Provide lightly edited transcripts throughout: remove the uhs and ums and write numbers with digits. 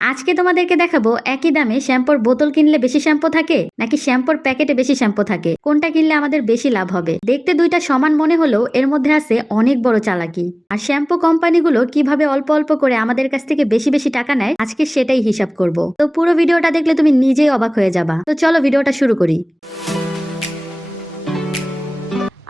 আজকে তোমাদেরকে দেখাবো একই দামে শ্যাম্পুর বোতল কিনলে বেশি শ্যাম্পু থাকে নাকি শ্যাম্পুর প্যাকেটে বেশি শ্যাম্পু থাকে, কোনটা কিনলে আমাদের বেশি লাভ হবে। দেখতে দুইটা সমান মনে হলেও এর মধ্যে আছে অনেক বড় চালাকি। আর শ্যাম্পু কোম্পানিগুলো কিভাবে অল্প অল্প করে আমাদের কাছ থেকে বেশি বেশি টাকা নেয় আজকে সেটাই হিসাব করব। তো পুরো ভিডিওটা দেখলে তুমি নিজেই অবাক হয়ে যাবা। তো চলো ভিডিওটা শুরু করি।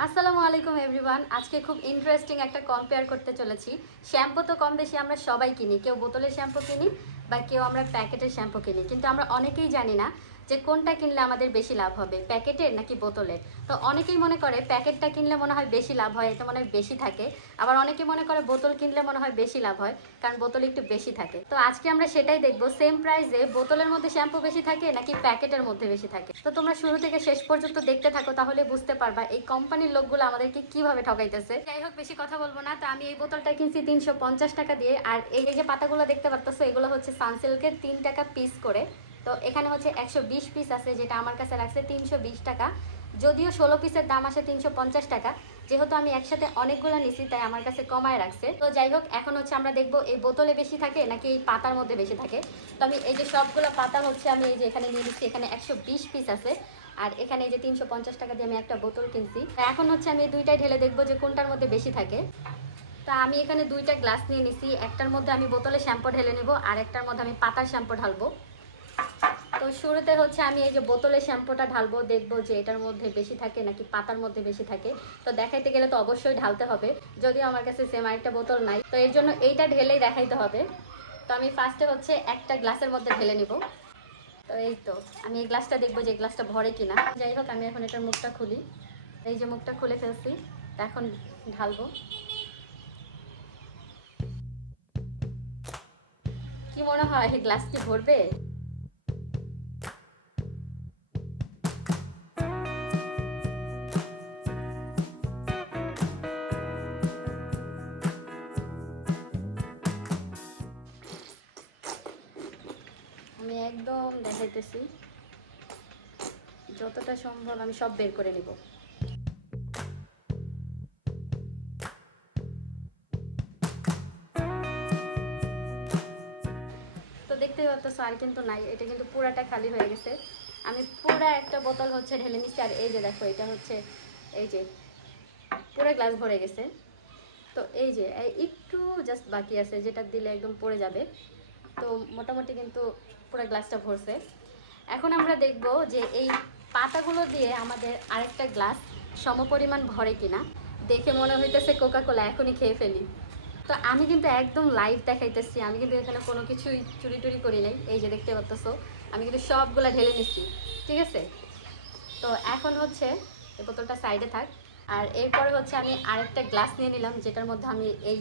আসসালামু আলাইকুম এভরিওয়ান। আজকে খুব ইন্টারেস্টিং একটা কম্পেয়ার করতে চলেছি। শ্যাম্পু তো কম বেশি আমরা সবাই কিনি, কেউ বোতলের শ্যাম্পু কিনি বা কেউ আমরা প্যাকেটের শ্যাম্পু কিনি, কিন্তু আমরা অনেকেই জানি না যে কোনটা কিনলে আমাদের বেশি লাভ হবে, প্যাকেটের নাকি বোতলের। তো অনেকেই মনে করে প্যাকেটটা কিনলে মনে হয় বেশি লাভ হয়, এটা মনে হয় বেশি থাকে। আবার অনেকে মনে করে বোতল কিনলে মনে হয় বেশি লাভ হয়, কারণ বোতল একটু বেশি থাকে। তো আজকে আমরা সেটাই দেখবো, সেম প্রাইসে বোতলের মধ্যে শ্যাম্পু বেশি থাকে নাকি প্যাকেটের মধ্যে বেশি থাকে। তো তোমরা শুরু থেকে শেষ পর্যন্ত দেখতে থাকো, তাহলে বুঝতে পারবা এই কোম্পানির লোকগুলো আমাদেরকে কিভাবে ঠকাইতেছে। যাই হোক, বেশি কথা বলবো না। তো আমি এই বোতলটা কিনছি 350 টাকা দিয়ে। আর এই যে পাতাগুলো দেখতে পারতো, এগুলো হচ্ছে সানসিল্কের 3 টাকা পিস করে। তো এখানে হচ্ছে 120 পিস আছে, যেটা আমার কাছে রাখছে 320 টাকা। যদিও 16 পিসের দাম আসে 350 টাকা, যেহেতু আমি একসাথে অনেকগুলো নিছি তাই আমার কাছে কমায় রাখছে। তো যাই হোক, এখন হচ্ছে আমরা দেখবো এই বোতলে বেশি থাকে নাকি এই পাতার মধ্যে বেশি থাকে। তো আমি এই যে সবগুলো পাতা হচ্ছে আমি এই যে এখানে নিয়ে নিচ্ছি, এখানে 120 পিস আছে। আর এখানে এই যে 350 টাকা দিয়ে আমি একটা বোতল কিনছি। এখন হচ্ছে আমি দুইটাই ঢেলে দেখবো যে কোনটার মধ্যে বেশি থাকে। তা আমি এখানে দুইটা গ্লাস নিয়ে নিছি, একটার মধ্যে আমি বোতলে শ্যাম্পু ঢেলে নেবো আর একটার মধ্যে আমি পাতার শ্যাম্পু ঢালবো। তো শুরুতে হচ্ছে আমি এই যে বোতলে শ্যাম্পুটা ঢালবো, দেখবো যে এটার মধ্যে বেশি থাকে নাকি পাতার মধ্যে বেশি থাকে। তো দেখাইতে গেলে তো অবশ্যই ঢালতে হবে, যদিও আমার কাছে সেম আরেকটা বোতল নাই, তো এর জন্য এইটা ঢেলেই দেখাইতে হবে। তো আমি ফার্স্টে হচ্ছে একটা গ্লাসের মধ্যে ঢেলে নিব। তো এই তো আমি এই গ্লাসটা দেখবো যে এই গ্লাসটা ভরে কিনা। যাই হোক, আমি এখন এটার মুখটা খুলি। এই যে মুখটা খুলে ফেলছি, তা এখন ঢালবো। কি মনে হয় এই গ্লাস কি ভরবে? আমি একদম দেখাইতেছি, যতটা সম্ভব আমি সব বের করে নিব। তো দেখতে পাচ্ছ আর কিন্তু নাই, এটা কিন্তু পুরাটা খালি হয়ে গেছে। আমি পুরা একটা বোতল হচ্ছে ঢেলে নিচ্ছি। আর এই যে দেখো, এটা হচ্ছে এই যে পুরো গ্লাস ভরে গেছে। তো এই যে একটু জাস্ট বাকি আছে, যেটা দিলে একদম পড়ে যাবে। তো মোটামুটি কিন্তু পুরো গ্লাসটা ভরছে। এখন আমরা দেখব যে এই পাতাগুলো দিয়ে আমাদের আরেকটা গ্লাস সমপরিমাণ ভরে কিনা। দেখে মনে হইতেছে কোকা কোলা, এখনই খেয়ে ফেলি। তো আমি কিন্তু একদম লাইভ দেখাইতেছি, আমি কিন্তু এখানে কোনো কিছুই চুরি টুরি করি নাই। এই যে দেখতে পাচ্ছ, আমি কিন্তু সবগুলা ঢেলে নিচ্ছি, ঠিক আছে। তো এখন হচ্ছে এই বোতলটা সাইডে থাক। আর এরপরে হচ্ছে আমি আরেকটা গ্লাস নিয়ে নিলাম, যেটার মধ্যে আমি এই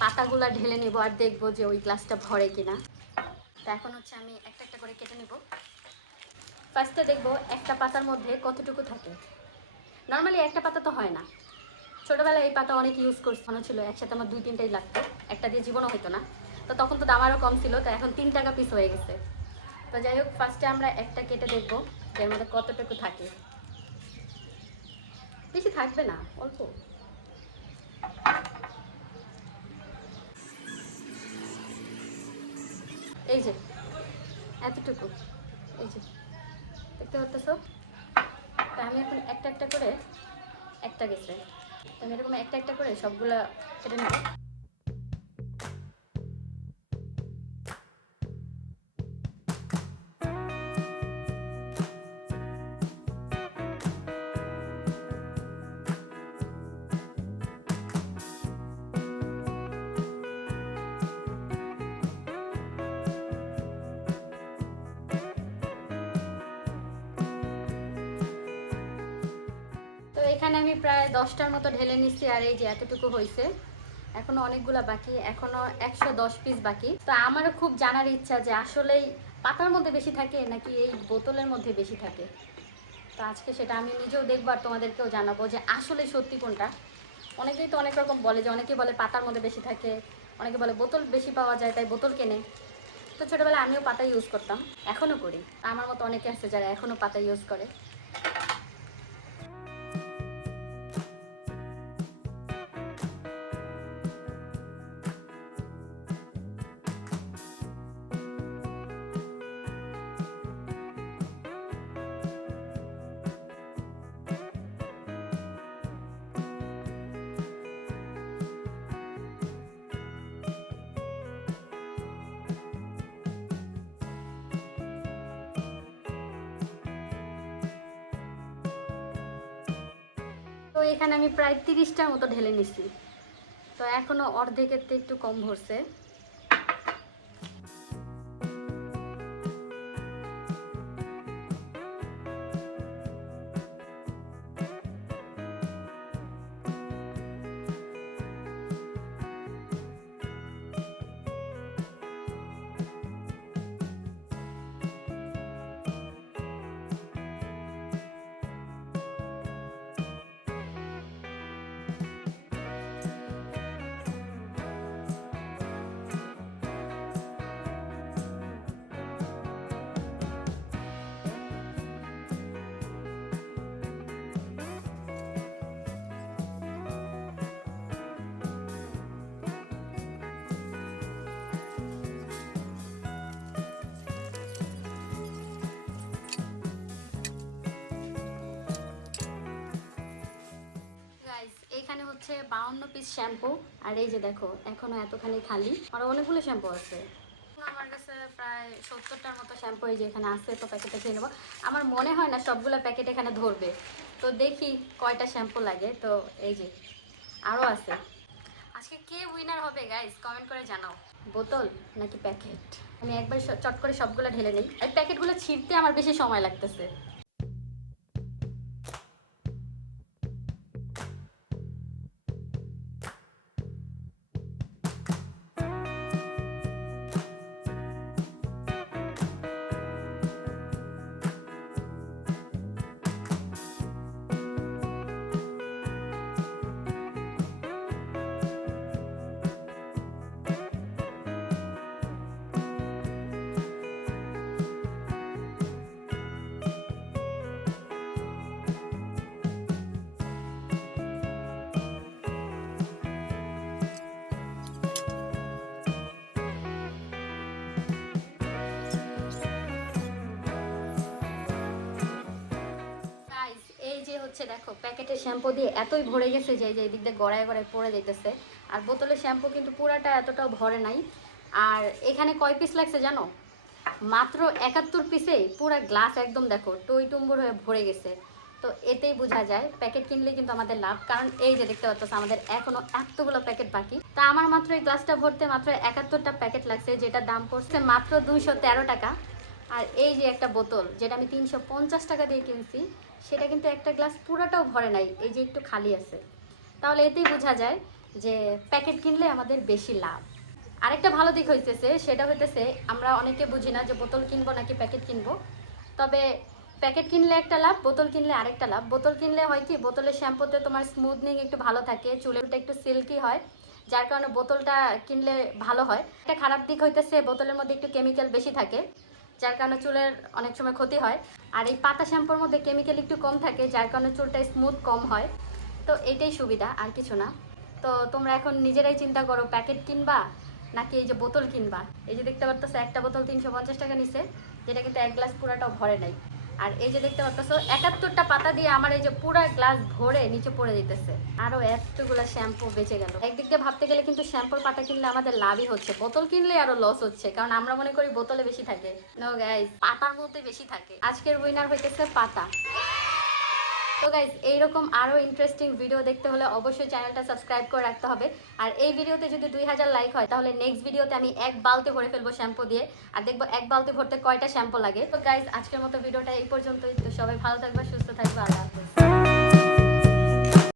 পাতাগুলা ঢেলে নেব আর দেখবো যে ওই গ্লাসটা ভরে কিনা। তো এখন হচ্ছে আমি একটা একটা করে কেটে নেব। ফার্স্টে দেখবো একটা পাতার মধ্যে কতটুকু থাকে। নর্মালি একটা পাতা তো হয় না, ছোটোবেলায় এই পাতা অনেক ইউজ করছি, মনে ছিল একসাথে আমার 2-3টাই লাগতো, একটা দিয়ে জীবনও হতো না। তো তখন তো দাম আরও কম ছিল, তো এখন 3 টাকা পিস হয়ে গেছে। তো যাই হোক, ফার্স্টে আমরা একটা কেটে দেখবো যে এর মধ্যে কতটুকু থাকে। বেশি থাকবে না, অল্প। এই যে এতটুকু, এই যে দেখতে পাচ্ছ। তা আমি এখন একটা একটা করে, একটা গেছে, তো আমি এরকম একটা একটা করে সবগুলা কেটে নেব। তো এখানে আমি প্রায় 10টার মতো ঢেলে নিচ্ছি, আর এই যে এতটুকু হয়েছে। এখনো অনেকগুলা বাকি, এখনো 110 পিস বাকি। তো আমারও খুব জানার ইচ্ছা যে আসলেই পাতার মধ্যে বেশি থাকে নাকি এই বোতলের মধ্যে বেশি থাকে। তো আজকে সেটা আমি নিজেও দেখবো আর তোমাদেরকেও জানাবো যে আসলে সত্যি কোনটা। অনেকেই তো অনেক রকম বলে, যে অনেকেই বলে পাতার মধ্যে বেশি থাকে, অনেকে বলে বোতল বেশি পাওয়া যায় তাই বোতল কেনে। তো ছোটোবেলায় আমিও পাতা ইউজ করতাম, এখনও করি। আমার মতো অনেকে আছে যারা এখনও পাতা ইউজ করে। এখানে আমি প্রায় 30টার মতো ঢেলে নিছি, তো এখনো অর্ধেকের থেকে একটু কম ভরছে। এখানে হচ্ছে 52 পিস শ্যাম্পু, আর এই যে দেখো এখনো এতখানি খালি, আর অনেকগুলো শ্যাম্পু আছে। আমার কাছে প্রায় 70টার মতো শ্যাম্পু এই যে এখানে আছে, তো প্যাকেটে খেয়ে নেবো। আমার মনে হয় না সবগুলো প্যাকেট এখানে ধরবে, তো দেখি কয়টা শ্যাম্পু লাগে। তো এই যে আরও আছে। আজকে কে উইনার হবে গাইস, কমেন্ট করে জানাও, বোতল নাকি প্যাকেট। আমি একবার চট করে সবগুলো ঢেলে নিই, এই প্যাকেটগুলো ছিঁড়তে আমার বেশি সময় লাগতেছে। হচ্ছে দেখো প্যাকেটের শ্যাম্পু দিয়ে এতই ভরে গেছে যে এই দিক দিয়ে গড়ায় গড়ায় পড়ে যাইতেছে, আর বোতলের শ্যাম্পু কিন্তু পুরাটা এতটাও ভরে নাই। আর এখানে কয় পিস লাগছে জানো, মাত্র 71 পিসেই পুরা গ্লাস একদম দেখো টই টুম্বুর হয়ে ভরে গেছে। তো এতেই বোঝা যায় প্যাকেট কিনলে কিন্তু আমাদের লাভ, কারণ এই যে দেখতে পাচ্ছ আমাদের এখনো এতগুলো প্যাকেট বাকি। তা আমার মাত্র এই গ্লাসটা ভরতে মাত্র 71টা প্যাকেট লাগছে, যেটা দাম পড়ছে মাত্র 213 টাকা। আর এই যে একটা বোতল যেটা আমি 350 টাকা দিয়ে কিনছি, সেটা কিন্তু একটা গ্লাস পুরাটাও ভরে নাই, এই যে একটু খালি আছে। তাহলে এতেই বোঝা যায় যে প্যাকেট কিনলে আমাদের বেশি লাভ। আরেকটা ভালো দিক হইতেছে, সেটা হইতেছে আমরা অনেকে বুঝি না যে বোতল কিনবো নাকি প্যাকেট কিনবো। তবে প্যাকেট কিনলে একটা লাভ, বোতল কিনলে আরেকটা লাভ। বোতল কিনলে হয় কি, বোতলের শ্যাম্পুতে তোমার স্মুথনিং একটু ভালো থাকে, চুলটা একটু সিল্কি হয়, যার কারণে বোতলটা কিনলে ভালো হয়। একটা খারাপ দিক হইতেছে বোতলের মধ্যে একটু কেমিক্যাল বেশি থাকে, যার কারণে চুলের অনেক সময় ক্ষতি হয়। আর এই পাতা শ্যাম্পুর মধ্যে কেমিক্যাল একটু কম থাকে, যার কারণে চুলটা স্মুথ কম হয়। তো এটাই সুবিধা, আর কিছু না। তো তোমরা এখন নিজেরাই চিন্তা করো, প্যাকেট কিনবা নাকি এই যে বোতল কিনবা। এই যে দেখতে পারতেছো একটা বোতল 350 টাকা নিছে, যেটা কিন্তু এক গ্লাস পুরাটাও ভরে নাই। আর এই যে দেখতে পারতেছো 71টা পাতা দিয়ে আমার এই যে পুরা গ্লাস ভরে নিচে পড়ে যেতেছে, আরো এতগুলা শ্যাম্পু বেঁচে গেল। একদিক দিয়ে ভাবতে গেলে কিন্তু শ্যাম্পুর পাতা কিনলে আমাদের লাভই হচ্ছে, বোতল কিনলে আরো লস হচ্ছে, কারণ আমরা মনে করি বোতলে বেশি থাকে। নো গাইস, পাতার মধ্যে বেশি থাকে। আজকের উইনার হইতেছে পাতা। তো গাইজ এইরকম আরও ইন্টারেস্টিং ভিডিও দেখতে হলে অবশ্যই চ্যানেলটা সাবস্ক্রাইব করে রাখতে হবে। আর এই ভিডিওতে যদি 2000 লাইক হয়, তাহলে নেক্সট ভিডিওতে আমি 1 বালতি ভরে ফেলবো শ্যাম্পু দিয়ে, আর দেখবো 1 বালতি ভরতে কয়টা শ্যাম্পু লাগে। তো গাইজ আজকের মতো ভিডিওটা এই পর্যন্তই। তো সবাই ভালো থাকবে, সুস্থ থাকবে, আল্লাহ হাফেজ।